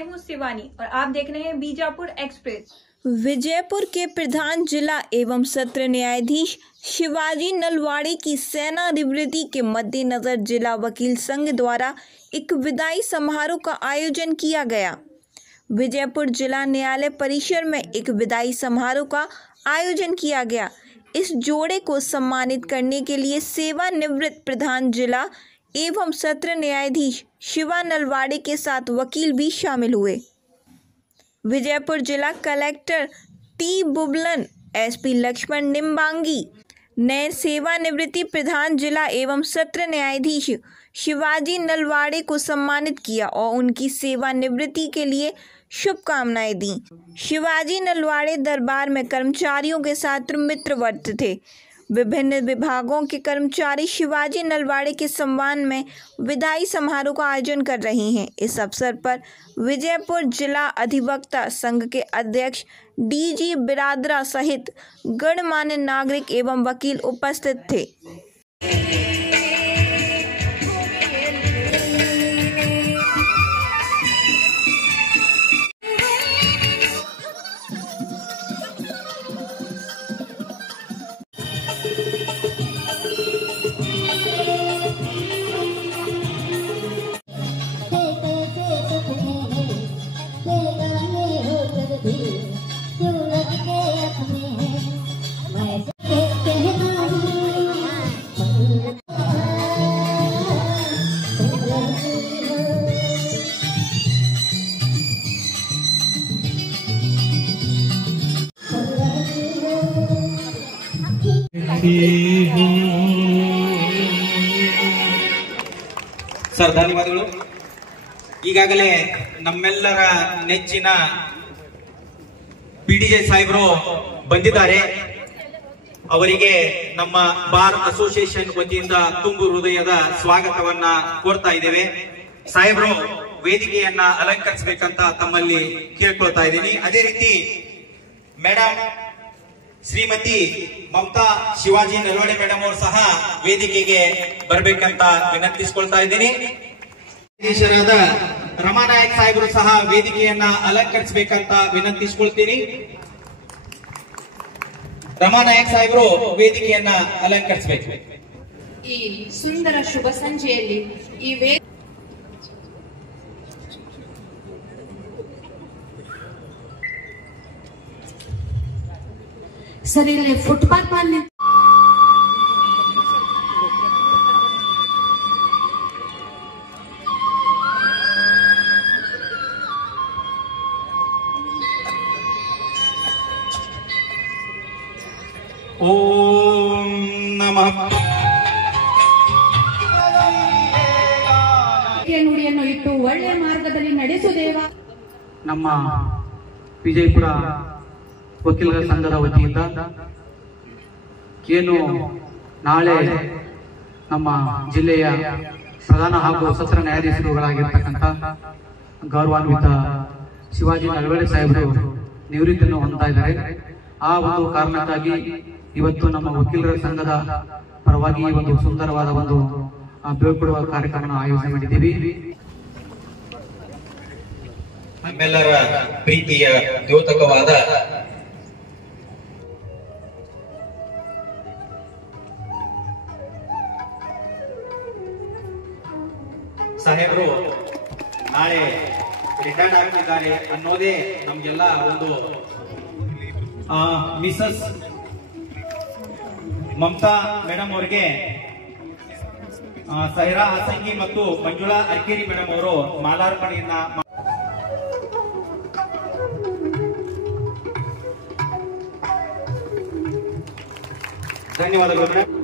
मैं हूं शिवानी और आप देख रहे हैं बीजापुर एक्सप्रेस। विजयपुर के प्रधान जिला एवं सत्र न्यायाधीश शिवाजी नलवाड़े की सेवानिवृत्ति के मद्देनजर जिला वकील संघ द्वारा एक विदाई समारोह का आयोजन किया गया। विजयपुर जिला न्यायालय परिसर में एक विदाई समारोह का आयोजन किया गया। इस जोड़े को सम्मानित करने के लिए सेवानिवृत्त प्रधान जिला एवं सत्र न्यायाधीश शिवा नलवाड़े के साथ वकील भी शामिल हुए। विजयपुर जिला कलेक्टर टी बुबलन, एसपी लक्ष्मण निम्बांगी ने सेवानिवृत्ति प्रधान जिला एवं सत्र न्यायाधीश शिवाजी नलवाड़े को सम्मानित किया और उनकी सेवानिवृत्ति के लिए शुभकामनाएं दी। शिवाजी नलवाड़े दरबार में कर्मचारियों के साथ मित्रवत थे। विभिन्न विभागों के कर्मचारी शिवाजी नलवाड़े के सम्मान में विदाई समारोह का आयोजन कर रहे हैं। इस अवसर पर विजयपुर जिला अधिवक्ता संघ के अध्यक्ष डीजी बिरादरा सहित गणमान्य नागरिक एवं वकील उपस्थित थे। ಸರ್ ಧನ್ಯವಾದಗಳು। ಈಗಾಗಲೇ ನಮ್ಮೆಲ್ಲರ ನೆಚ್ಚಿನ ಪಿಡಿಜೆ ಸಾಹೇಬರು ಬಂದಿದ್ದಾರೆ। ಅವರಿಗೆ ನಮ್ಮ ಬಾರ್ ಅಸೋಸಿಯೇಷನ್ ವತಿಯಿಂದ ತುಂಬು ಹೃದಯದ ಸ್ವಾಗತವನ್ನ ಕೋರ್ತಾ ಇದ್ದೇವೆ। ಸಾಹೇಬರು ವೇದಿಕೆಯನ್ನ ಅಲಂಕರಿಸಬೇಕಂತ ತಮ್ಮಲ್ಲಿ ಕೇಳ್ಕೊಳ್ತಾ ಇದ್ದೀನಿ। ಅದೇ ರೀತಿ ಮೇಡಮ್ ಶ್ರೀಮತಿ ಮಮತಾ ಶಿವಾಜಿ ನಲ್ವಾಡೆ ಮೇಡಮ್ ಅವರು ಸಹ ವೇದಿಕೆಗೆ ಬರಬೇಕಂತ ವಿನಂತಿಸಿಕೊಳ್ತಾ ಇದ್ದೀನಿ। ಅಧ್ಯಕ್ಷರಾದ ರಮಾನಾಯಕ್ ಸಾಹೇಬರು ಸಹ ವೇದಿಕೆಯನ್ನ ಅಲಂಕರಿಸಬೇಕಂತ ವಿನಂತಿಸಿಕೊಳ್ತೀನಿ। ರಮಾನಾಯಕ್ ಸಾಹೇಬರು ವೇದಿಕೆಯನ್ನ ಅಲಂಕರಿಸಬೇಕು। ಈ ಸುಂದರ ಶುಭ ಸಂಜೆಯಲ್ಲಿ ಈ ಸರಿ ಫುಟ್ಪಾತ್ ನಲ್ಲಿ ಓಂ ನಮಃ ನುಡಿಯನ್ನು ಇಟ್ಟು ಒಳ್ಳೆಯ ಮಾರ್ಗದಲ್ಲಿ ನಡೆಸುದೇವ। ನಮ್ಮ ವಿಜಯಪುರ ವಕೀಲರ ಸಂಘದ ವತಿಯಿಂದ ಏನು ನಾಳೆ ನಮ್ಮ ಜಿಲ್ಲೆಯ ಪ್ರಧಾನ ಹಾಗೂ ಸತ್ರ ನ್ಯಾಯಾಧೀಶರುಗಳಾಗಿರ್ತಕ್ಕಂಥ ಗೌರವಾನ್ವಿತ ಶಿವಾಜಿ ನಲ್ವಾಡೆ ಸಾಹೇಬರು ನಿವೃತ್ತಿಯನ್ನು ಹೊಂದ್ತಾ ಇದ್ದಾರೆ। ಆ ಒಂದು ಕಾರಣಕ್ಕಾಗಿ ಇವತ್ತು ನಮ್ಮ ವಕೀಲರ ಸಂಘದ ಪರವಾಗಿ ಈ ಒಂದು ಸುಂದರವಾದ ಒಂದು ಬೀಳ್ಕೊಡುವ ಕಾರ್ಯಕ್ರಮ ಆಯೋಜನೆ ಮಾಡಿದ್ದೀವಿ। ನಮ್ಮೆಲ್ಲರ ಪ್ರೀತಿಯ ದ್ಯೋತಕವಾದ ಸಾಹೇಬರು ನಾಳೆ ರಿಟೈರ್ಡ್ ಆಗ್ತಿದ್ದಾರೆ ಅನ್ನೋದೇ ನಮ್ಗೆಲ್ಲ ಒಂದು ಮಿಸಸ್ ಮಮತಾ ಮೇಡಮ್ ಅವರಿಗೆ ಸೈರಾ ಹಾಸಂಗಿ ಮತ್ತು ಮಂಜುಳಾ ಅರ್ಕೇರಿ ಮೇಡಮ್ ಅವರು ಮಾಲಾರ್ಪಣೆಯನ್ನ ಧನ್ಯವಾದಗಳು ಮೇಡಮ್।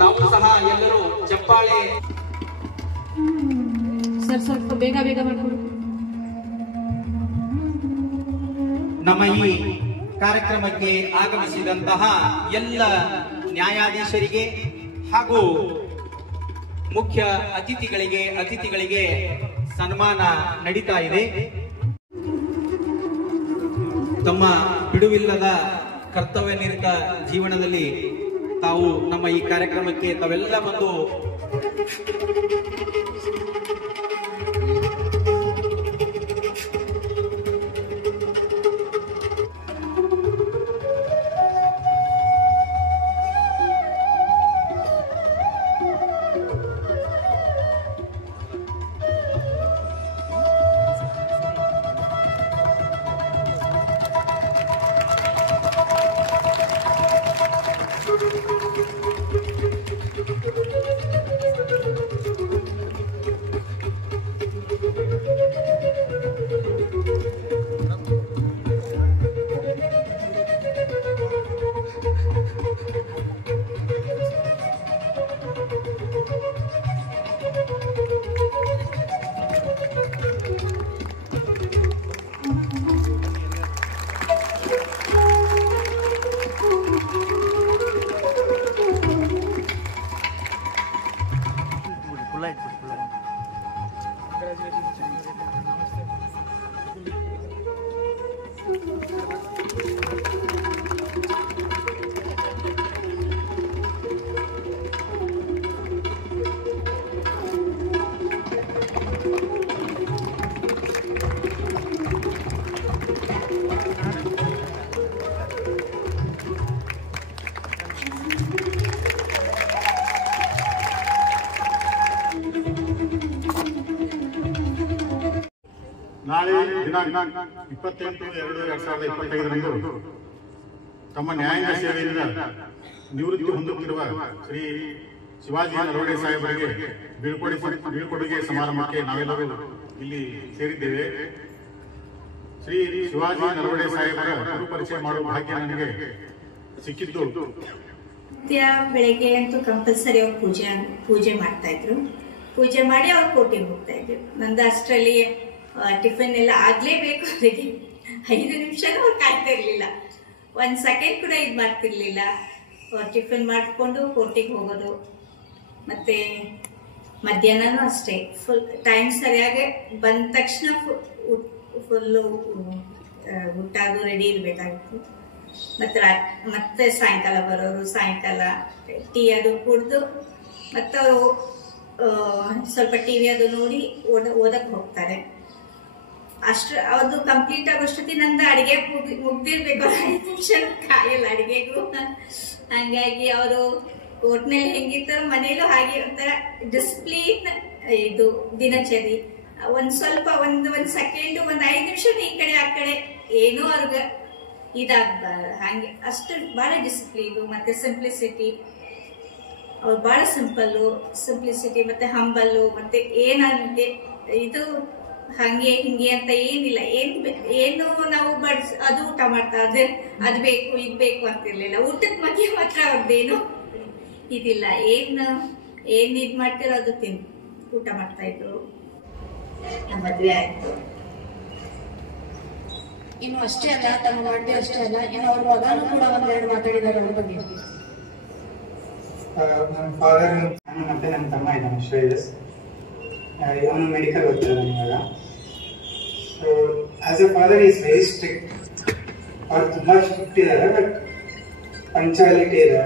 ತಾವು ಸಹ ಎಲ್ಲರೂ ಚಪ್ಪಾಳೆ ಸರ್ ಸ್ವಲ್ಪ ಬೇಗ ಬೇಗ ಮಾಡ್ಕೊಂಡು ನಮ್ಮ ಈ ಕಾರ್ಯಕ್ರಮಕ್ಕೆ ಆಗಮಿಸಿದಂತಹ ಎಲ್ಲ ನ್ಯಾಯಾಧೀಶರಿಗೆ ಹಾಗೂ ಮುಖ್ಯ ಅತಿಥಿಗಳಿಗೆ ಸನ್ಮಾನ ನಡೀತಾ ಇದೆ. ತಮ್ಮ ಬಿಡುವಿಲ್ಲದ ಕರ್ತವ್ಯ ನಿರತ ಜೀವನದಲ್ಲಿ ತಾವು ನಮ್ಮ ಈ ಕಾರ್ಯಕ್ರಮಕ್ಕೆ ತಾವೆಲ್ಲ ಬಂದು ನಾಳೆ ದಿನಾಂಕ 28/2/2025 ತಮ್ಮ ನ್ಯಾಯಾಂಗ ಸೇವೆಯಿಂದ ನಿವೃತ್ತಿ ಹೊಂದುತ್ತಿರುವ ಶ್ರೀ ಶಿವಾಜಿ ನಲ್ವಡೆ ಸಾಹೇಬರಿಗೆ ಬೀಳ್ಕೊಡುಗೆ ಸಮಾರಂಭಕ್ಕೆ ನಾವೆಲ್ಲರೂ ಇಲ್ಲಿ ಸೇರಿದ್ದೇವೆ. ಶ್ರೀ ಶಿವಾಜಿ ನಲ್ವಡೆ ಸಾಹೇಬರ ಪರಿಚಯ ಮಾಡುವ ಭಾಗ್ಯ ನನಗೆ ಸಿಕ್ಕಿದ್ದು. ಬೆಳಗ್ಗೆ ಅಂತೂ ಕಂಪಲ್ಸರಿ ಅವ್ರು ಪೂಜೆ ಮಾಡ್ತಾ ಇದ್ರು. ಪೂಜೆ ಮಾಡಿ ಅವ್ರು ಕೋಟೆಗೆ ಹೋಗ್ತಾ ಇದ್ರು. ನಂದು ಅಷ್ಟರಲ್ಲಿ ಟಿಫಿನ್ ಎಲ್ಲ ಆಗ್ಲೇಬೇಕು. ಅವರಿಗೆ 5 ನಿಮಿಷನೂ ಅವ್ರು ಕಾಯ್ತಾ ಇರ್ಲಿಲ್ಲ, 1 ಸೆಕೆಂಡ್ ಕೂಡ ಇದು ಮಾಡ್ತಿರ್ಲಿಲ್ಲ. ಅವ್ರು ಟಿಫಿನ್ ಮಾಡಿಕೊಂಡು ಕೋಟೆಗೆ ಹೋಗೋದು. ಮತ್ತೆ ಮಧ್ಯಾಹ್ನನೂ ಅಷ್ಟೇ ಫುಲ್ ಟೈಮ್ ಸರಿಯಾಗಿ ಬಂದ ತಕ್ಷಣ ಫುಲ್ಲು ಊಟ ಅದು ರೆಡಿ ಇರಬೇಕಾಗಿತ್ತು. ಮತ್ತೆ ಸಾಯಂಕಾಲ ಬರೋರು, ಸಾಯಂಕಾಲ ಟೀ ಅದು ಕುಡಿದು ಮತ್ತೆ ಅವರು ಸ್ವಲ್ಪ ಟಿವಿ ಅದು ನೋಡಿ ಓದಕ್ಕೆ ಹೋಗ್ತಾರೆ. ಅದು ಕಂಪ್ಲೀಟ್ ಆಗೋಷ್ಟೊತ್ತಿ ನಂದು ಅಡಿಗೆ ಮುಗ್ದಿರ್ಬೇಕು. 5 ನಿಮಿಷ ಕಾಯಲ್ಲ ಅಡಿಗೆಗೂ. ಹಂಗಾಗಿ ಅವರು ಒಟ್ನಲ್ಲಿ ಹೆಂಗಿರ್ತಾರೋ ಮನೇಲೂ ಹಾಗೆ ಒಂಥರ ಡಿಸಿಪ್ಲಿನ್ ಇದು ದಿನಚರಿ. ಒಂದ್ ಸ್ವಲ್ಪ ಒಂದ್ ಸೆಕೆಂಡ್ 5 ನಿಮಿಷ ಈ ಕಡೆ ಆ ಕಡೆ ಏನೋ ಅವ್ರಿಗೆ ಇದಾಗಬಾರ್ದು. ಹಾಗೆ ಅಷ್ಟು ಬಹಳ ಡಿಸಿಪ್ಲಿನ್ ಮತ್ತೆ ಸಿಂಪ್ಲಿಸಿಟಿ. ಅವ್ರು ಬಹಳ ಸಿಂಪ್ಲಿಸಿಟಿ ಮತ್ತೆ ಹಂಬಲ್ಲು. ಮತ್ತೆ ಏನಂತೆ ಇದು ಹಂಗೆ ಹಿಂಗೆ ಅಂತ ಏನಿಲ್ಲ. ಏನು ನಾವು ಅದು ಊಟ ಮಾಡ್ತಾ ಅದು ಬೇಕು ಇದು ಬೇಕು ಅಂತಿರ್ಲಿಲ್ಲ. ಊಟದ ಬಗ್ಗೆ ಮಾತ್ರ ಅವ್ರದ್ದೇನು ಇದಿಲ್ಲ. ಏನ್ ಇದ್ ಮಾಡ್ತಿರೋ ಅದು ಊಟ ಮಾಡ್ತಾ ಇದ್ರು. ನಮ್ಮ ಮದ್ವೆ ಆಯ್ತು. ಇನ್ನು ಅಷ್ಟೇ ಅಲ್ಲ, ತಮ್ಮ ಮಾಡ್ತೀವಿ ಅಷ್ಟೇ ಅಲ್ಲ, ಇನ್ನು ಅವ್ರ ಮಗನೂ ಕೂಡ 1-2 ಮಾತಾಡಿದ್ದಾರೆ ಅವ್ರ ಬಗ್ಗೆ. ನನ್ನ ಫಾದರ್ ಮತ್ತೆ ನನ್ನ ತಮ್ಮ ಇದ್ದಾನೆ ಶ್ರೇಯಸ್. ಅವನು ಮೆಡಿಕಲ್ ಓದ್ತಿದ್ದಾನೆ ಇವಾಗ. So as A father is very strict. ಅವ್ರು ತುಂಬಾ ಸ್ಟ್ರಿಕ್ಟ್ ಇದ್ದಾರೆ. ಬಟ್ ಪಂಚಾಲಿಟಿ ಇದೆ,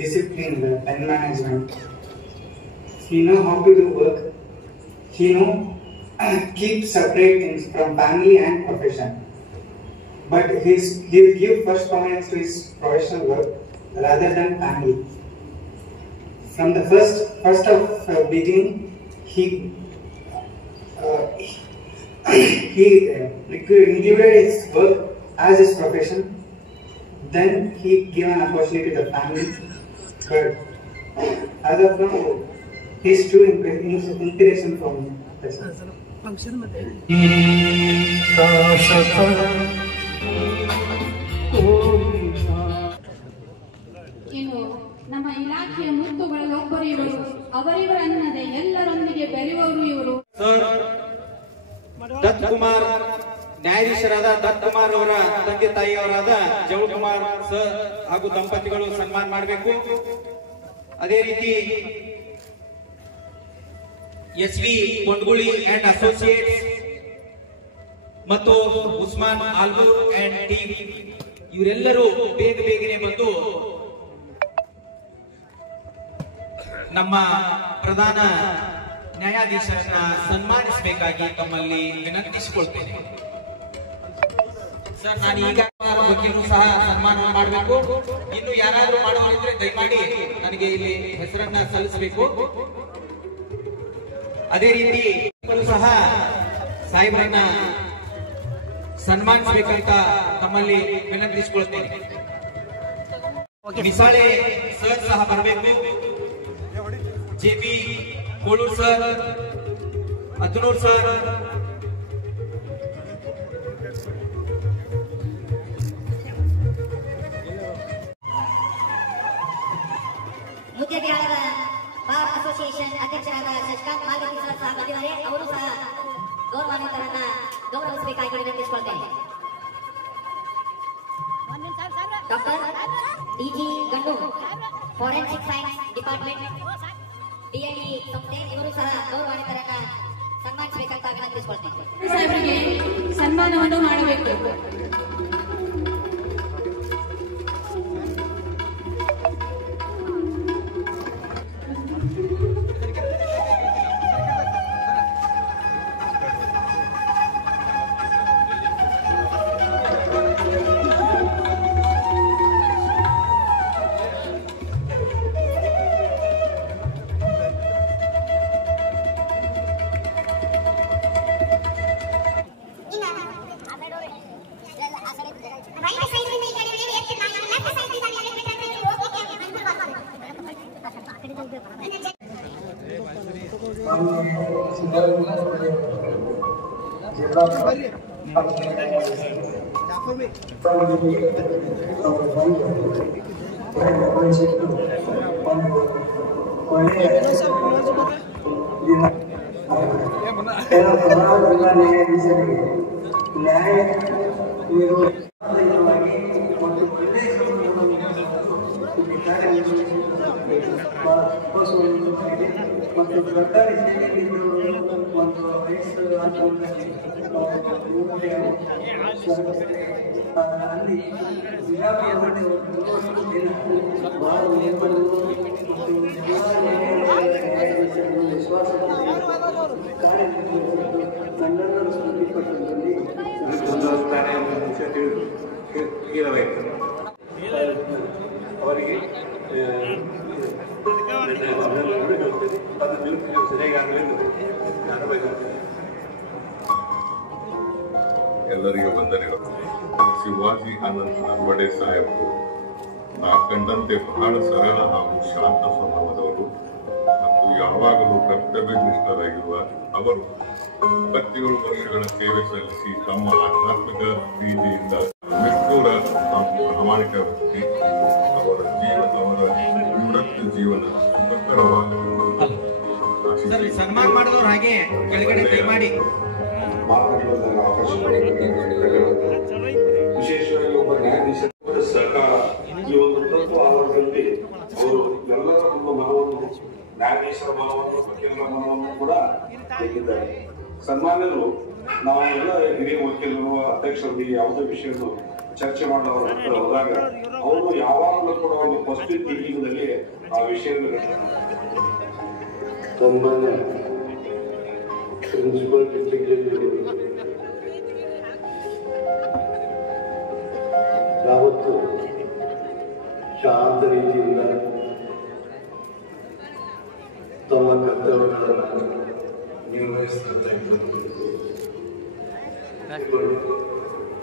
ಡಿಸಿಪ್ಲಿನ್ ಇದೆ, time management. He know how to do work. He know keep separate things from family and profession. But he'll give first prominence to his professional work rather than family. From the first of beginning, he included his work as his profession. Then he gave an opportunity to the family. But as of now, he's true inspiration from us. ಇನ್ನು ನಮ್ಮ ಇಲಾಖೆಯ ಮುತ್ತುಗಳಲ್ಲಿ ಒಬ್ಬರು ಇವರು. ಅವರಿವರನ್ನದೇ ಎಲ್ಲರೊಂದಿಗೆ ಬೆರೆಯುವವರು ಇವರು. ದತ್ ಕುಮಾರ್, ನ್ಯಾಯಾಧೀಶರಾದ ದತ್ ಕುಮಾರ್ ಅವರ ತಂದೆ ತಾಯಿಯವರಾದ ಜವಕುಮಾರ್ ಸರ್ ಹಾಗೂ ದಂಪತಿಗಳು ಸನ್ಮಾನ ಮಾಡಬೇಕು. ಅದೇ ರೀತಿ SV ಕೊಂಡ್ಗುಳಿ ಅಂಡ್ ಅಸೋಸಿಯೇಟ್ಸ್ ಮತ್ತು ಉಸ್ಮಾನ್ ಆಲ್ಗೂರ್ ಅಂಡ್ ಟೀಮ್ ಇವರೆಲ್ಲರೂ ಬೇಗನೆ ಬಂದು ನಮ್ಮ ಪ್ರಧಾನ ನ್ಯಾಯಾಧೀಶರನ್ನ ಸನ್ಮಾನಿಸಬೇಕಾಗಿ ತಮ್ಮಲ್ಲಿ ವಿನಂತಿಸಿಕೊಳ್ತೇನೆ. ಸರ್, ನಾನು ಈಗ ವಕೀಲರು ಸಹ ಸನ್ಮಾನ ಮಾಡಬೇಕು. ಇನ್ನು ಯಾರಾದ್ರೂ ಮಾಡುವವರಿದ್ರೆ ದಯಮಾಡಿ ನನಗೆ ಇಲ್ಲಿ ಹೆಸರನ್ನ ಸಲ್ಲಿಸಬೇಕು. ಅದೇ ರೀತಿ ಸಹ ಸಾಹೇಬರನ್ನ ಸನ್ಮಾನಿಸಬೇಕಂತ ತಮ್ಮಲ್ಲಿ ವಿನಂತಿಸಿಕೊಳ್ತೇನೆ. ಮಿಸಾಳೆ ಸರ್ ಸಹ ಬರಬೇಕು. JB ಕೋಳೂರ್ ಸರ್, ಅತನೂರ್ ಸರ್, ಮುದ್ದೆ ಬಾರ್ ಅಸೋಸಿಯೇಷನ್ ಅಧ್ಯಕ್ಷರಾದ ಶಶಿಕಾಂತ್ ಮಾಲ್ಗತ್ತಿ ಸರ್ ಸಹ ಬಂದಿದ್ದಾರೆ. ಅವರು ಸಹ ಗೌರವಾನ್ವಿತರನ್ನ ಗೌರವಿಸಬೇಕಾಗಿ ವಿನಂತಿಸಿಕೊಳ್ತೇನೆ. ಡಾಕ್ಟರ್ DG ಗಂಡು, ಫಾರೆನ್ಸಿಕ್ ಸೈನ್ಸ್ ಡಿಪಾರ್ಟ್ಮೆಂಟ್, DLE ಸಂಸ್ಥೆ, ಇವರು ಸಹ ಗೌರವಾನ್ವಿತರನ್ನ ಸನ್ಮಾನಿಸಬೇಕಂತ ವಿನಂತಿಸಿಕೊಳ್ತೇನೆ. ಸಾಹೇಬರಿಗೆ ಸನ್ಮಾನವನ್ನು ಮಾಡಬೇಕು. ಅವರಿಗೆ ಎಲ್ಲರಿಗೂ ವಂದನೆಗಳು. ಶಿವಾಜಿ ಆನಂದ್ ನಲ್ವಡೆ ಸಾಹೇಬರು ನಾ ಕಂಡಂತೆ ಬಹಳ ಸರಳ ಹಾಗೂ ಶಾಂತ ಸ್ವಭಾವದವರು ಮತ್ತು ಯಾವಾಗಲೂ ಕರ್ತವ್ಯನಿಷ್ಠರಾಗಿರುವ ಅವರು 27 ವರ್ಷಗಳ ಸೇವೆ ಸಲ್ಲಿಸಿ ತಮ್ಮ ಆಧ್ಯಾತ್ಮಿಕ ಪ್ರೀತಿಯಿಂದ ನಿಷ್ಠುರ ಹಾಗೂ ಪ್ರಾಮಾಣಿಕ ವ್ಯಕ್ತಿ. ಅವರ ನಿವೃತ್ತಿ ಜೀವನ ಸುಖಕರವಾಗಲು ಸನ್ಮಾನ ಮಾಡಿದವರು ಹಾಗೆ ಕೆಳಗಡೆ ದಯಮಾಡಿ ವಿಶೇಷವಾಗಿ ಒಬ್ಬ ನ್ಯಾಯಾಧೀಶರ ಸಹಕಾರ ಈ ಒಂದು ತತ್ವ ಆಧಾರದಲ್ಲಿ ಅವರು ಎಲ್ಲರ ಒಂದು ಮನವನ್ನು, ನ್ಯಾಯಾಧೀಶರ ಮನವನ್ನು, ವಕೀಲರ ಮನವನ್ನು ಕೂಡ ತೆಗೆದಿದ್ದಾರೆ. ಸನ್ಮಾನ್ಯರು ನಾವು ಎಲ್ಲ ಹಿರಿಯ ವಕೀಲರು, ಅಧ್ಯಕ್ಷರಿಗೆ ಯಾವುದೇ ವಿಷಯವನ್ನು ಚರ್ಚೆ ಮಾಡಲು ಹತ್ರ ಹೋದಾಗ ಅವರು ಯಾವಾಗಲೂ ಕೂಡ ಒಂದು ಪಾಸಿಟಿವ್ ಥಿಂಕಿಂಗ್ನಲ್ಲಿ ಆ ವಿಷಯಗಳು ಸನ್ಮಾನ್ಯ ಪ್ರಿನ್ಸಿಪಲ್ ಡಿಸ್ಟ್ರಿಕ್ಟ್ ಜಡ್ಜ್ ಯಾವತ್ತು ಶಾಂತ ರೀತಿಯಿಂದ ತಮ್ಮ ಕರ್ತವ್ಯಗಳನ್ನು ನಿರ್ವಹಿಸುತ್ತಾ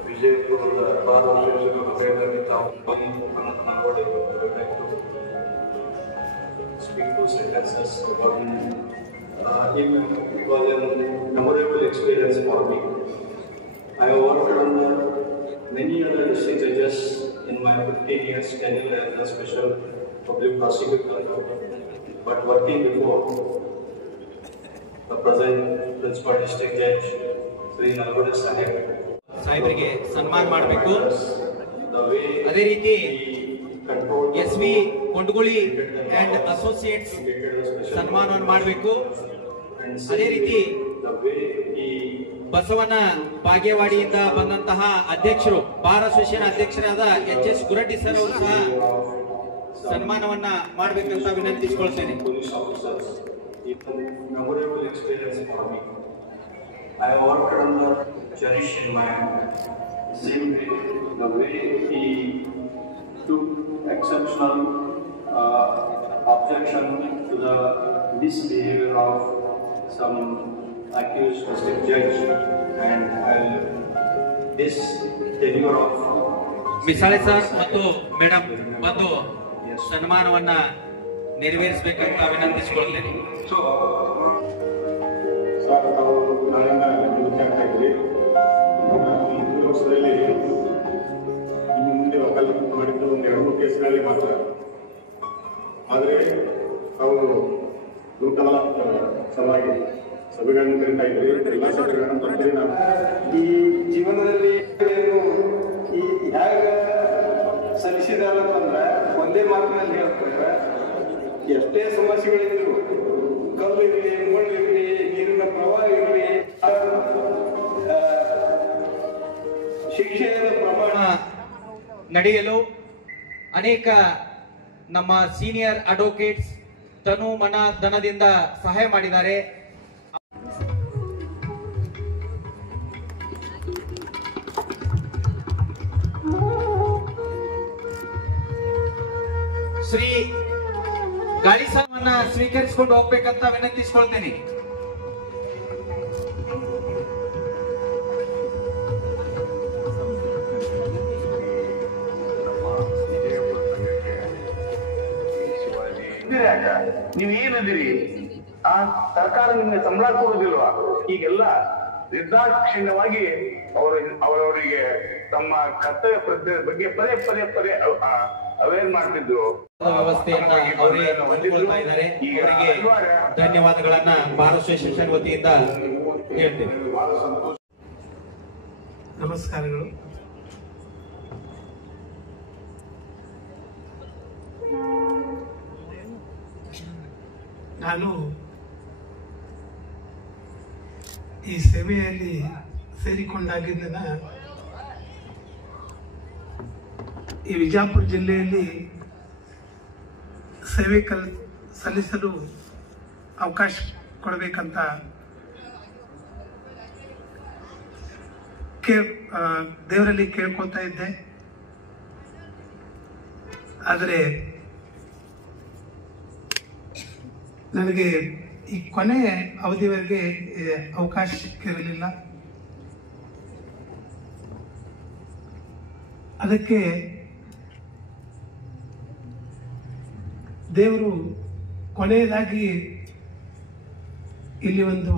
ವಿಜಯಪುರದ ಭಾರತದಲ್ಲಿ ತಾವು speak to sentences about it was a memorable experience for me. I have worked under many other district judges in my 15 years tenure as a special public prosecutor, but working before the present principal district judge Sri Nalwade ಸಾಹೇಬರಿಗೆ ಸನ್ಮಾನ ಮಾಡಬೇಕು. ಅದೇ ರೀತಿ SV ಕೊಂಡ್ಗುಳಿ and associates ಸನ್ಮಾನವನ್ನು ಮಾಡಬೇಕು. ಅದೇ ರೀತಿ ಬಸವನ ಬಾಗೇವಾಡಿಯಿಂದ ಬಂದಂತಹ ಅಧ್ಯಕ್ಷರು ಬಾರ್ ಅಸೋಸಿಯೇಷನ್ ಅಧ್ಯಕ್ಷರಾದ ಎಚ್.ಎಸ್. ಗುರಡ್ಡಿ ಸರ್ ಅವರು ಸಹ ಸನ್ಮಾನವನ್ನ ಮಾಡಬೇಕಂತ ವಿನಂತಿಸಿಕೊಳ್ತೇನೆ. Memorable experience for me. I worked under Cherish in my same way, the way he took exceptional objection to the misbehavior of some accused district judge, and this tenure of ಮಿಸಾಳೆ sir ಮತ್ತು madam ಬಂದು ಸನ್ಮಾನವನ್ನ ನೆರವೇರಿಸಬೇಕಂತ ವಿನಂತಿಸಿಕೊಳ್ತೇನೆ. Sir, ತಾವು ನಾಳೆಯಿಂದ ನಿವೃತ್ತಿ ಆಗ್ತಾ ಇದ್ರಿ. ಈ 3 ವರ್ಷದಲ್ಲಿ ಇನ್ನು ಮುಂದೆ ವಕಾಲತ್ತು ಮಾಡಿದ್ದು ಒಂದು 2-3 ಕೇಸ್ಗಳಲ್ಲಿ ಮಾತ್ರ. ಆದರೆ ತಾವು ನೂತನ ಸಲುವಾಗಿ ಸಭೆಗಳನ್ನು ಕರೀತಾ ಇದ್ರಿ, ಎಲ್ಲ ಸಭೆಗಳನ್ನು ಬರ್ತೀರಿ. ನಾವು ಈ ಜೀವನದಲ್ಲಿ ಈ ಹೇಗೆ ಸಲ್ಲಿಸಿದಾರೆ ಅಂತಂದ್ರೆ ಒಂದೇ ಮಾತಿನಲ್ಲಿ ಹೇಳ್ಕೊಂಡ್ರೆ ಎಷ್ಟೇ ಸಮಸ್ಯೆಗಳಿದ್ರು, ಕಲ್ಲು ಇರಲಿ, ಮಣ್ಣು ಇರಲಿ, ನೀರಿನ ಪ್ರವಾಹ ಇರಲಿ, ಶಿಕ್ಷೆಯ ಪ್ರಮಾಣ ನಡೆಯಲು ಅನೇಕ ನಮ್ಮ ಸೀನಿಯರ್ ಅಡ್ವೊಕೇಟ್ಸ್ ತನು ಮನ ಧನದಿಂದ ಸಹಾಯ ಮಾಡಿದ್ದಾರೆ. ಶ್ರೀ ಗಾಳಿ ಸಾಲವನ್ನ ಸ್ವೀಕರಿಸಿಕೊಂಡು ಹೋಗ್ಬೇಕಂತ ವಿನಂತಿಸಿಕೊಳ್ತೇನೆ. ನೀವು ಏನಂದಿರಿ? ಆ ಸರ್ಕಾರ ನಿಮ್ಗೆ ಸಂಬಳ ಕೊಡುವುದಿಲ್ವಾ? ಈಗೆಲ್ಲ ನಿರ್ದಾಕ್ಷಿಣ್ಯವಾಗಿ ಅವರವರಿಗೆ ತಮ್ಮ ಕರ್ತವ್ಯ ಬಗ್ಗೆ ಪದೇ ಪದೇ ಪದೇ ಅವೇರ್ ಮಾಡ್ತಿದ್ರು. ವ್ಯವಸ್ಥೆಯನ್ನ ಅವರೇ ಹೊಂದಿಕೊಳ್ತಾ ಇದ್ದಾರೆ. ಅವರಿಗೆ ಧನ್ಯವಾದಗಳನ್ನ ಬಾರ್ ಅಸೋಸಿಯೇಷನ್ ವತಿಯಿಂದ ಹೇಳ್ತೇವೆ. ನಮಸ್ಕಾರಗಳು. ನಾನು ಈ ಸೇವೆಯಲ್ಲಿ ಸೇರಿಕೊಂಡಾಗಿದ್ದ ಈ ವಿಜಯಪುರ ಜಿಲ್ಲೆಯಲ್ಲಿ ಸೇವೆ ಸಲ್ಲಿಸಲು ಅವಕಾಶ ಕೊಡಬೇಕಂತ ದೇವರಲ್ಲಿ ಕೇಳ್ಕೊಳ್ತಾ ಇದ್ದೆ. ಆದರೆ ನನಗೆ ಈ ಕೊನೆಯ ಅವಧಿವರೆಗೆ ಅವಕಾಶ ಸಿಕ್ಕಿರಲಿಲ್ಲ. ಅದಕ್ಕೆ ದೇವರು ಕೊನೆಯದಾಗಿ ಇಲ್ಲಿ ಒಂದು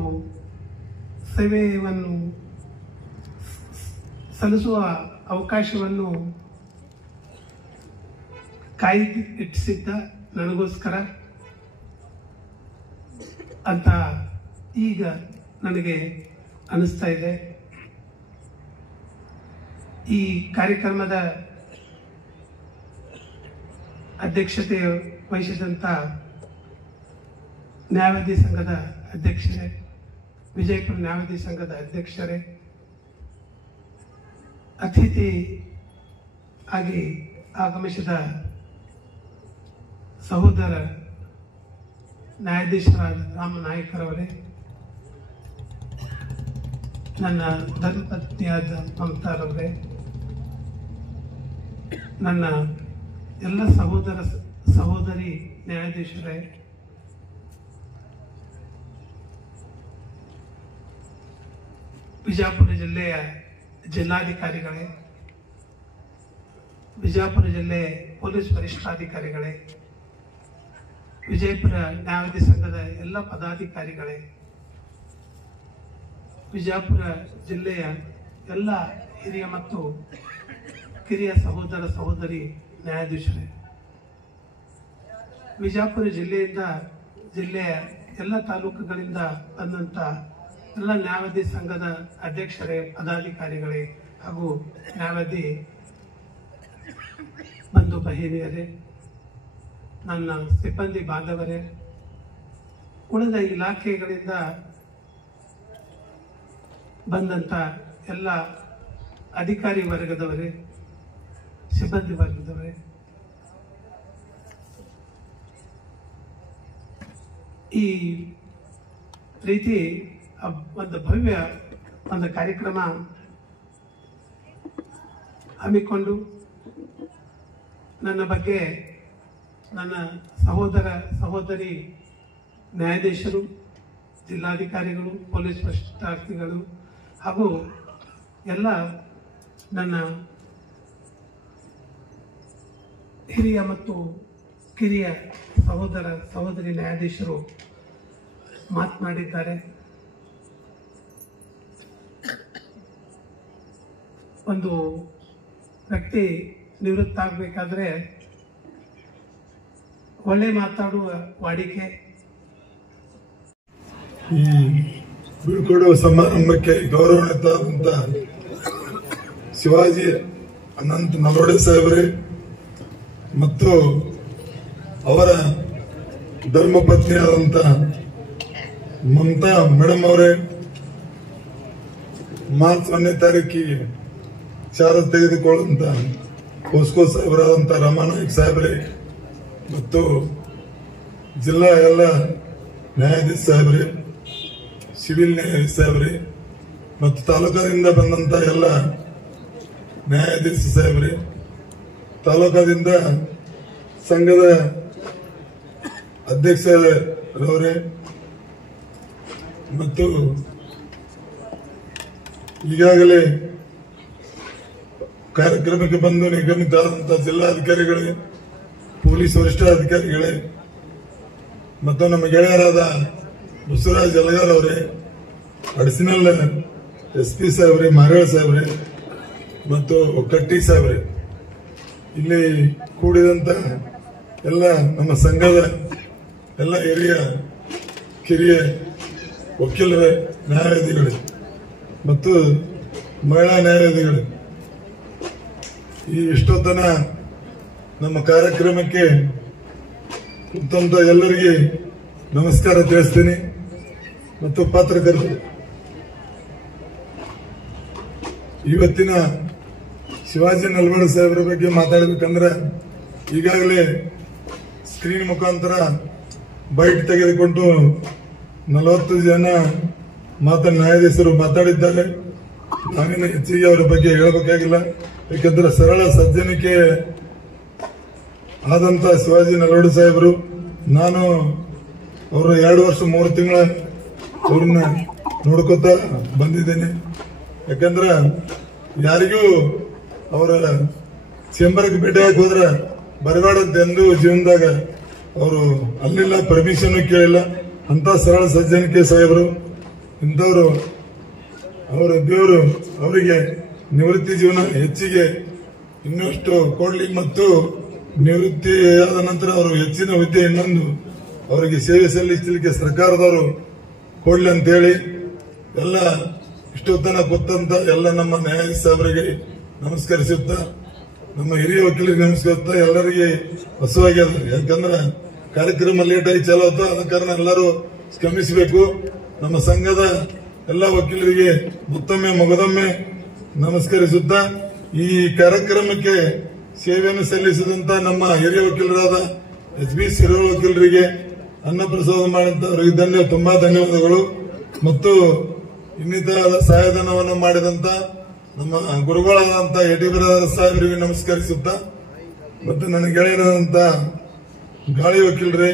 ಸೇವೆಯನ್ನು ಸಲ್ಲಿಸುವ ಅವಕಾಶವನ್ನು ಕಾಯ್ದು ಇಟ್ಟಿಸಿದ್ದ ನನಗೋಸ್ಕರ ಅಂತ ಈಗ ನನಗೆ ಅನಿಸ್ತಾ ಇದೆ. ಈ ಕಾರ್ಯಕ್ರಮದ ಅಧ್ಯಕ್ಷತೆ ವಹಿಸಿದಂಥ ನ್ಯಾಯವಾದಿ ಸಂಘದ ಅಧ್ಯಕ್ಷರೇ, ವಿಜಯಪುರ ನ್ಯಾಯವಾದಿ ಸಂಘದ ಅಧ್ಯಕ್ಷರೇ, ಅತಿಥಿ ಆಗಿ ಆಗಮಿಸಿದ ಸಹೋದರ ನ್ಯಾಯಾಧೀಶರಾದ ರಾಮನಾಯಕರವರೇ, ನನ್ನ ಧರ್ಮಪತ್ನಿಯಾದ ಮಮತಾರವರೇ, ನನ್ನ ಎಲ್ಲ ಸಹೋದರಿ ನ್ಯಾಯಾಧೀಶರೇ, ವಿಜಯಪುರ ಜಿಲ್ಲೆಯ ಜಿಲ್ಲಾಧಿಕಾರಿಗಳೇ, ವಿಜಯಪುರ ಜಿಲ್ಲೆ ಪೊಲೀಸ್ ವರಿಷ್ಠಾಧಿಕಾರಿಗಳೇ, ವಿಜಯಪುರ ನ್ಯಾಯವಾದಿ ಸಂಘದ ಎಲ್ಲ ಪದಾಧಿಕಾರಿಗಳೇ, ವಿಜಯಪುರ ಜಿಲ್ಲೆಯ ಎಲ್ಲ ಹಿರಿಯ ಮತ್ತು ಕಿರಿಯ ಸಹೋದರ ಸಹೋದರಿ ನ್ಯಾಯಾಧೀಶರೇ, ವಿಜಯಪುರ ಜಿಲ್ಲೆಯ ಎಲ್ಲ ತಾಲೂಕುಗಳಿಂದ ಬಂದಂಥ ಎಲ್ಲ ನ್ಯಾಯವಾದಿ ಸಂಘದ ಅಧ್ಯಕ್ಷರೇ, ಪದಾಧಿಕಾರಿಗಳೇ ಹಾಗೂ ನ್ಯಾಯವಾದಿ ಬಂಧು ಬಹಿನಿಯರೇ, ನನ್ನ ಸಿಬ್ಬಂದಿ ಬಾಂಧವರೇ, ಉಳಿದ ಇಲಾಖೆಗಳಿಂದ ಬಂದಂಥ ಎಲ್ಲ ಅಧಿಕಾರಿ ವರ್ಗದವರೇ, ಸಿಬ್ಬಂದಿ ವರ್ಗದವರೇ, ಈ ರೀತಿ ಒಂದು ಭವ್ಯ ಒಂದು ಕಾರ್ಯಕ್ರಮ ಹಮ್ಮಿಕೊಂಡು ನನ್ನ ಬಗ್ಗೆ ನನ್ನ ಸಹೋದರ ಸಹೋದರಿ ನ್ಯಾಯಾಧೀಶರು, ಜಿಲ್ಲಾಧಿಕಾರಿಗಳು, ಪೊಲೀಸ್ ವರಿಷ್ಠಾಧಿಕಾರಿಗಳು ಹಾಗೂ ಎಲ್ಲ ನನ್ನ ಹಿರಿಯ ಮತ್ತು ಕಿರಿಯ ಸಹೋದರ ಸಹೋದರಿ ನ್ಯಾಯಾಧೀಶರು ಮಾತನಾಡಿದ್ದಾರೆ. ಒಂದು ವ್ಯಕ್ತಿ ನಿವೃತ್ತ ಆಗಬೇಕಾದ್ರೆ ಒಳ್ಳೆ ಮಾತಾಡುವ ವಾಡಿಕೆ. ಈ ಬೀಳ್ಕೊಡುವ ಸಮಾರಂಭಕ್ಕೆ ಗೌರವಾನ್ವಿತರಾದಂಥ ಶಿವಾಜಿ ಅನಂತ ನಲ್ವಡೆ ಸಾಹೇಬ್ರೆ ಮತ್ತು ಅವರ ಧರ್ಮಪತ್ನಿಯಾದಂಥ ಮಮತಾ ಮೇಡಮ್ ಅವರೇ, ಮಾರ್ಚ್ 1ನೇ ತಾರೀಕಿಗೆ ಚಾರ್ಜ್ ತೆಗೆದುಕೊಳ್ಳುವಂತ ಪೋಸ್ಕೋ ಸಾಹೇಬರಾದಂಥ ರಾಮನಾಯಕ್ ಸಾಹೇಬ್ರೆ ಮತ್ತು ಜಿಲ್ಲಾ ಎಲ್ಲ ನ್ಯಾಯಾಧೀಶ ಸಾಹೇಬ್ರೆ, ಸಿವಿಲ್ ನ್ಯಾಯಾಧೀಶ ಸಾಹೇಬ್ರೆ ಮತ್ತು ತಾಲೂಕಾದಿಂದ ಬಂದಂತ ಎಲ್ಲ ನ್ಯಾಯಾಧೀಶ ಸಾಹೇಬ್ರೆ, ತಾಲೂಕಾದಿಂದ ಸಂಘದ ಅಧ್ಯಕ್ಷರವರೇ ಮತ್ತು ಈಗಾಗಲೇ ಕಾರ್ಯಕ್ರಮಕ್ಕೆ ಬಂದು ನಿಗಮಿತರಾದಂತಹ ಜಿಲ್ಲಾಧಿಕಾರಿಗಳೇ, ಪೊಲೀಸ್ ವರಿಷ್ಠಾಧಿಕಾರಿಗಳೇ ಮತ್ತು ನಮ್ಮ ಗೆಳೆಯರಾದ ಬಸವರಾಜ್ ಯಲಗಾರ್ ಅವರೇ, ಅಡಿಷನಲ್ SP ಸಾಹೇಬ್ರೆ, ಮಾರೇಳ್ ಸಾಹೇಬ್ರೆ ಮತ್ತು ಕಟ್ಟಿ ಸಾಹೇಬ್ರೆ, ಇಲ್ಲಿ ಕೂಡಿದಂತ ಎಲ್ಲ ನಮ್ಮ ಸಂಘದ ಎಲ್ಲ ಹಿರಿಯ ಕಿರಿಯ ವಕೀಲರೇ, ನ್ಯಾಯಾಧೀಶಗಳೇ ಮತ್ತು ಮಹಿಳಾ ನ್ಯಾಯಾಧೀಶಗಳೇ, ಈ ಇಷ್ಟೊತ್ತನ ನಮ್ಮ ಕಾರ್ಯಕ್ರಮಕ್ಕೆ ಕುಂತ ಎಲ್ಲರಿಗೆ ನಮಸ್ಕಾರ ತಿಳಿಸ್ತೀನಿ. ಮತ್ತು ಪತ್ರಕರ್ತರು, ಇವತ್ತಿನ ಶಿವಾಜಿ ನಲ್ವಡೆ ಸಾಹೇಬ್ರ ಬಗ್ಗೆ ಮಾತಾಡಬೇಕಂದ್ರೆ ಈಗಾಗಲೇ ಸ್ಕ್ರೀನ್ ಮುಖಾಂತರ ಬೈಟ್ ತೆಗೆದುಕೊಂಡು 40 ಜನ ನ್ಯಾಯಾಧೀಶರು ಮಾತಾಡಿದ್ದಾರೆ. ನಾನೇನು ಹೆಚ್ಚಿಗೆ ಅವರ ಬಗ್ಗೆ ಹೇಳಬೇಕಾಗಿಲ್ಲ. ಯಾಕಂದ್ರೆ ಸರಳ ಸಜ್ಜನಿಕೆ ಆದಂತ ಶಿವಾಜಿ ನಲ್ವಡೆ ಸಾಹೇಬರು, ನಾನು ಅವರು 2 ವರ್ಷ 3 ತಿಂಗಳ ಅವ್ರನ್ನ ನೋಡ್ಕೊತಾ ಬಂದಿದ್ದೇನೆ. ಯಾಕಂದ್ರೆ ಯಾರಿಗೂ ಅವರ ಚೇಂಬರ್ಗೆ ಭೇಟಿಯಾಗಿ ಹೋದ್ರೆ ಬರಬೇಡಂತೆಂದು ಜೀವನದಾಗ ಅವರು ಅಲ್ಲಿಲ್ಲ, ಪರ್ಮಿಷನ್ ಕೇಳಿಲ್ಲ. ಅಂತ ಸರಳ ಸಜ್ಜನಿಕೆ ಸಾಹೇಬರು, ಇಂಥವ್ರು ಅವರ ದೇವರು ಅವರಿಗೆ ನಿವೃತ್ತಿ ಜೀವನ ಹೆಚ್ಚಿಗೆ ಇನ್ನಷ್ಟು ಕೊಡ್ಲಿ ಮತ್ತು ನಿವೃತ್ತಿಯಾದ ನಂತರ ಅವರು ಹೆಚ್ಚಿನ ಹುದ್ದೆ ಇನ್ನೊಂದು ಅವರಿಗೆ ಸೇವೆ ಸಲ್ಲಿಸಲಿಕ್ಕೆ ಸರ್ಕಾರದವರು ಕೊಡ್ಲಿ ಅಂತೇಳಿ ಎಲ್ಲ ಇಷ್ಟೊತ್ತನ ಗೊತ್ತಂತ ಎಲ್ಲ ನಮ್ಮ ನ್ಯಾಯಾಧೀಶ ಸಾಹೇಬರಿಗೆ ನಮಸ್ಕರಿಸುತ್ತಾ, ನಮ್ಮ ಹಿರಿಯ ವಕೀಲರಿಗೆ ನಮಸ್ಕರಿಸುತ್ತಾ, ಎಲ್ಲರಿಗೆ ಹೊಸವಾಗ್ಯದ. ಯಾಕಂದ್ರೆ ಕಾರ್ಯಕ್ರಮ ಲೇಟ್ ಆಗಿ ಚಾಲು ಆಯ್ತು, ಆದ ಕಾರಣ ಎಲ್ಲರೂ ಕ್ಷಮಿಸಬೇಕು. ನಮ್ಮ ಸಂಘದ ಎಲ್ಲ ವಕೀಲರಿಗೆ ಮತ್ತೊಮ್ಮೆ ಮೊದಲೊಮ್ಮೆ ನಮಸ್ಕರಿಸುತ್ತಾ, ಈ ಕಾರ್ಯಕ್ರಮಕ್ಕೆ ಸೇವೆಯನ್ನು ಸಲ್ಲಿಸಿದಂತ ನಮ್ಮ ಹಿರಿಯ ವಕೀಲರಾದ HB ಸಿರೋಳ ವಕೀಲರಿಗೆ ಅನ್ನಪ್ರಸಾದ ಮಾಡಿದಂತ ತುಂಬಾ ಧನ್ಯವಾದಗಳು. ಮತ್ತು ಇನ್ನಿತರ ಸಹಾಯಧನವನ್ನು ಮಾಡಿದಂತ ನಮ್ಮ ಗುರುಗಳಾದಂತ ಯಡಿಯೂರ ಸಾಹೇಬರಿಗೆ ನಮಸ್ಕರಿಸುತ್ತಾ, ಮತ್ತು ನನ್ನ ಗೆಳೆಯರಾದಂತ ಗಾಳಿ ವಕೀಲರೇ,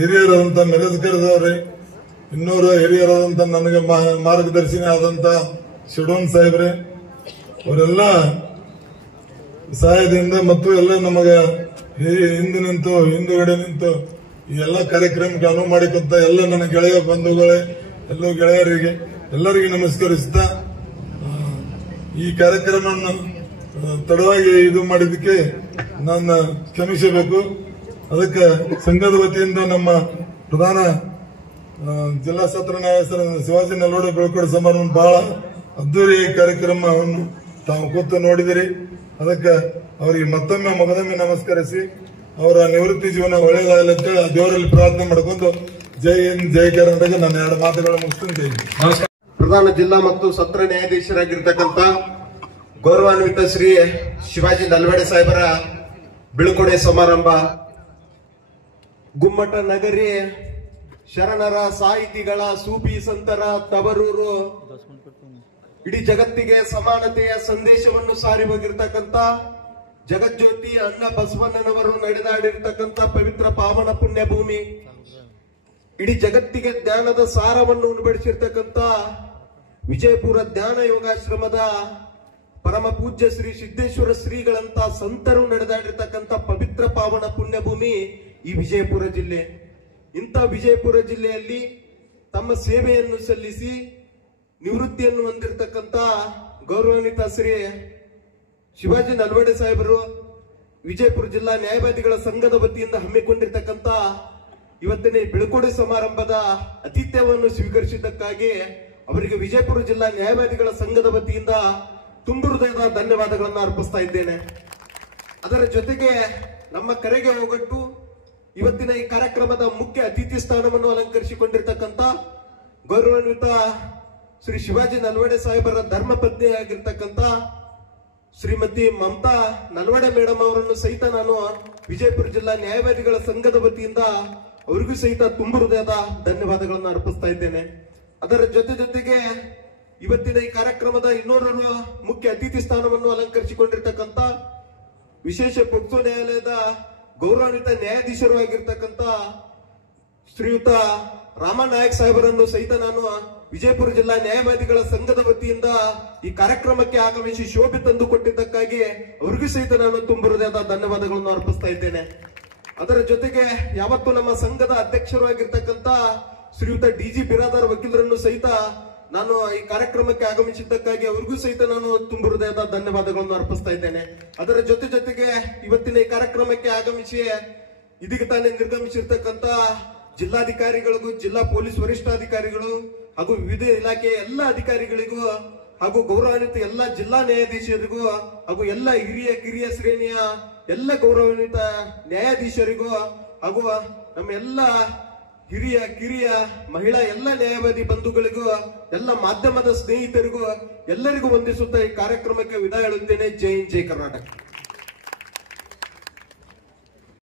ಹಿರಿಯರಾದಂತ ಮೆರಜ್ಕರದವರೇ, ಇನ್ನೂರ ಹಿರಿಯರಾದಂತ ನನಗೆ ಮಾರ್ಗದರ್ಶಿನಿ ಆದಂತ ಶಿಡೋನ್ ಸಾಹೇಬ್ರೆ, ಅವರೆಲ್ಲ ಸಹಾಯದಿಂದ ಮತ್ತು ಎಲ್ಲ ನಮಗೆ ಹಿಂದುಗಡೆ ನಿಂತು ಈ ಎಲ್ಲ ಕಾರ್ಯಕ್ರಮಕ್ಕೆ ಅನುವು ಮಾಡಿಕೊಂತ ಎಲ್ಲ ನನ್ನ ಗೆಳೆಯ ಬಂಧುಗಳೇ, ಎಲ್ಲ ಗೆಳೆಯರಿಗೆ ಎಲ್ಲರಿಗೆ ನಮಸ್ಕರಿಸುತ್ತಾ, ಈ ಕಾರ್ಯಕ್ರಮವನ್ನು ತಡವಾಗಿ ಇದು ಮಾಡಿದ್ದಕ್ಕೆ ನಾನು ಕ್ಷಮಿಸಬೇಕು. ಅದಕ್ಕೆ ಸಂಘದ ವತಿಯಿಂದ ನಮ್ಮ ಪ್ರಧಾನ ಜಿಲ್ಲಾ ಸತ್ರ ನ್ಯಾಯಾಧೀಶರ ಶಿವಾಜಿ ನಲ್ವಡೆ ಬೀಳ್ಕೊಡುವ ಸಮಾರಂಭ ಬಹಳ ಅದ್ದೂರಿ ಕಾರ್ಯಕ್ರಮವನ್ನು ತಾವು ಕೂತು ನೋಡಿದಿರಿ. ಅದಕ್ಕೆ ಅವರಿಗೆ ಮತ್ತೊಮ್ಮೆ ಮೊದಲೊಮ್ಮೆ ನಮಸ್ಕರಿಸಿ ಅವರ ನಿವೃತ್ತಿ ಜೀವನ ಒಳ್ಳೆಯದಾಗಲಿ ಅಂತ ದೇವರಲ್ಲಿ ಪ್ರಾರ್ಥನೆ ಮಾಡಿಕೊಂಡು ಜೈ ಹಿಂದ್ ಜೈ ಕರ್ನಾಟಕ. ನನ್ನ 2 ಮಾತುಗಳು ಮುಗಿಸ್ತೀನಿ. ನಮಸ್ಕಾರ. ಪ್ರಧಾನ ಜಿಲ್ಲಾ ಮತ್ತು ಸತ್ರ ನ್ಯಾಯಾಧೀಶರಾಗಿರ್ತಕ್ಕಂಥ ಗೌರವಾನ್ವಿತ ಶ್ರೀ ಶಿವಾಜಿ ನಲ್ವಡೆ ಸಾಹೇಬರ ಬೀಳ್ಕೊಡೆ ಸಮಾರಂಭ ಗುಮ್ಮಟ ನಗರಿ ಶರಣರ ಸಾಹಿತಿಗಳ ಸೂಫಿ ಸಂತರ ತವರೂರು, ಇಡೀ ಜಗತ್ತಿಗೆ ಸಮಾನತೆಯ ಸಂದೇಶವನ್ನು ಸಾರಿ ಹೋಗಿರ್ತಕ್ಕಂಥ ಜಗಜ್ಯೋತಿ ಅಣ್ಣ ಬಸವಣ್ಣನವರು ನಡೆದಾಡಿರ್ತಕ್ಕಂಥ ಪವಿತ್ರ ಪಾವನ ಪುಣ್ಯ ಭೂಮಿ, ಇಡೀ ಜಗತ್ತಿಗೆ ಜ್ಞಾನದ ಸಾರವನ್ನು ಉಣಬಡಿಸಿರ್ತಕ್ಕಂಥ ವಿಜಯಪುರ ಜ್ಞಾನ ಯೋಗಾಶ್ರಮದ ಪರಮ ಪೂಜ್ಯ ಶ್ರೀ ಸಿದ್ದೇಶ್ವರ ಶ್ರೀಗಳಂತ ಸಂತರು ನಡೆದಾಡಿರ್ತಕ್ಕಂಥ ಪವಿತ್ರ ಪಾವನ ಪುಣ್ಯ ಭೂಮಿ ಈ ವಿಜಯಪುರ ಜಿಲ್ಲೆ. ಇಂಥ ವಿಜಯಪುರ ಜಿಲ್ಲೆಯಲ್ಲಿ ತಮ್ಮ ಸೇವೆಯನ್ನು ಸಲ್ಲಿಸಿ ನಿವೃತ್ತಿಯನ್ನು ಹೊಂದಿರತಕ್ಕಂಥ ಗೌರವಾನ್ವಿತ ಶ್ರೀ ಶಿವಾಜಿ ನಲ್ವಡೆ ಸಾಹೇಬರು ವಿಜಯಪುರ ಜಿಲ್ಲಾ ನ್ಯಾಯವಾದಿಗಳ ಸಂಘದ ವತಿಯಿಂದ ಹಮ್ಮಿಕೊಂಡಿರ್ತಕ್ಕಂಥ ಇವತ್ತಿನ ಬೀಳ್ಕೊಡೆ ಸಮಾರಂಭದ ಆತಿಥ್ಯವನ್ನು ಸ್ವೀಕರಿಸಿದ್ದಕ್ಕಾಗಿ ಅವರಿಗೆ ವಿಜಯಪುರ ಜಿಲ್ಲಾ ನ್ಯಾಯವಾದಿಗಳ ಸಂಘದ ವತಿಯಿಂದ ತುಂಬು ಹೃದಯದ ಧನ್ಯವಾದಗಳನ್ನು ಅರ್ಪಿಸ್ತಾ ಇದ್ದೇನೆ. ಅದರ ಜೊತೆಗೆ ನಮ್ಮ ಕರೆಗೆ ಹೋಗಟ್ಟು ಇವತ್ತಿನ ಈ ಕಾರ್ಯಕ್ರಮದ ಮುಖ್ಯ ಅತಿಥಿ ಸ್ಥಾನವನ್ನು ಅಲಂಕರಿಸಿಕೊಂಡಿರ್ತಕ್ಕಂಥ ಗೌರವಾನ್ವಿತ ಶ್ರೀ ಶಿವಾಜಿ ನಲ್ವಡೆ ಸಾಹೇಬರ ಧರ್ಮಪತ್ನಿಯಾಗಿರ್ತಕ್ಕಂಥ ಶ್ರೀಮತಿ ಮಮತಾ ನಲ್ವಡೆ ಮೇಡಮ್ ಅವರನ್ನು ಸಹಿತ ನಾನು ವಿಜಯಪುರ ಜಿಲ್ಲಾ ನ್ಯಾಯವಾದಿಗಳ ಸಂಘದ ವತಿಯಿಂದ ಅವರಿಗೂ ಸಹಿತ ತುಂಬು ಹೃದಯದ ಧನ್ಯವಾದಗಳನ್ನು ಅರ್ಪಿಸ್ತಾ ಇದ್ದೇನೆ. ಅದರ ಜೊತೆಗೆ ಇವತ್ತಿನ ಈ ಕಾರ್ಯಕ್ರಮದ ಇನ್ನೋರ್ವರು ಮುಖ್ಯ ಅತಿಥಿ ಸ್ಥಾನವನ್ನು ಅಲಂಕರಿಸಿಕೊಂಡಿರ್ತಕ್ಕಂಥ ವಿಶೇಷ ಪೋಕ್ಸೋ ನ್ಯಾಯಾಲಯದ ಗೌರವಾನ್ವಿತ ನ್ಯಾಯಾಧೀಶರು ಆಗಿರ್ತಕ್ಕಂಥ ಶ್ರೀಯುತ ರಾಮನಾಯಕ್ ಸಾಹೇಬರನ್ನು ಸಹಿತ ನಾನು ವಿಜಯಪುರ ಜಿಲ್ಲಾ ನ್ಯಾಯವಾದಿಗಳ ಸಂಘದ ವತಿಯಿಂದ ಈ ಕಾರ್ಯಕ್ರಮಕ್ಕೆ ಆಗಮಿಸಿ ಶೋಭೆ ತಂದು ಕೊಟ್ಟಿದ್ದಕ್ಕಾಗಿ ಅವರಿಗೂ ಸಹಿತ ನಾನು ತುಂಬು ಹೃದಯದ ಧನ್ಯವಾದಗಳನ್ನು ಅರ್ಪಿಸ್ತಾ ಇದ್ದೇನೆ. ಅದರ ಜೊತೆಗೆ ಯಾವತ್ತು ನಮ್ಮ ಸಂಘದ ಅಧ್ಯಕ್ಷರು ಆಗಿರ್ತಕ್ಕಂಥ ಶ್ರೀಯುತ ಡಿಜಿ ಬಿರಾದಾರ್ ವಕೀಲರನ್ನು ಸಹಿತ ನಾನು ಈ ಕಾರ್ಯಕ್ರಮಕ್ಕೆ ಆಗಮಿಸಿದ್ದಕ್ಕಾಗಿ ಅವರಿಗೂ ಸಹಿತ ನಾನು ತುಂಬು ಹೃದಯದ ಧನ್ಯವಾದಗಳನ್ನು ಅರ್ಪಿಸ್ತಾ ಇದ್ದೇನೆ. ಅದರ ಜೊತೆಗೆ ಇವತ್ತಿನ ಈ ಕಾರ್ಯಕ್ರಮಕ್ಕೆ ಆಗಮಿಸಿ ಇದೀಗ ತಾನೇ ನಿರ್ಗಮಿಸಿರ್ತಕ್ಕಂಥ ಜಿಲ್ಲಾಧಿಕಾರಿಗಳಿಗೂ, ಜಿಲ್ಲಾ ಪೊಲೀಸ್ ವರಿಷ್ಠಾಧಿಕಾರಿಗಳು ಹಾಗೂ ವಿವಿಧ ಇಲಾಖೆಯ ಎಲ್ಲ ಅಧಿಕಾರಿಗಳಿಗೂ ಹಾಗೂ ಗೌರವಾನ್ವಿತ ಎಲ್ಲ ಜಿಲ್ಲಾ ನ್ಯಾಯಾಧೀಶರಿಗೂ ಹಾಗೂ ಎಲ್ಲ ಹಿರಿಯ ಕಿರಿಯ ಶ್ರೇಣಿಯ ಎಲ್ಲ ಗೌರವಾನ್ವಿತ ನ್ಯಾಯಾಧೀಶರಿಗೂ ಹಾಗೂ ನಮ್ಮ ಎಲ್ಲ ಹಿರಿಯ ಕಿರಿಯ ಮಹಿಳಾ ಎಲ್ಲ ನ್ಯಾಯವಾದಿ ಬಂಧುಗಳಿಗೂ ಎಲ್ಲ ಮಾಧ್ಯಮದ ಸ್ನೇಹಿತರಿಗೂ ಎಲ್ಲರಿಗೂ ವಂದಿಸುತ್ತಾ ಈ ಕಾರ್ಯಕ್ರಮಕ್ಕೆ ವಿದಾಯ ಹೇಳುತ್ತೇನೆ. ಜೈ ಹಿಂದ್ ಜೈ ಕರ್ನಾಟಕ.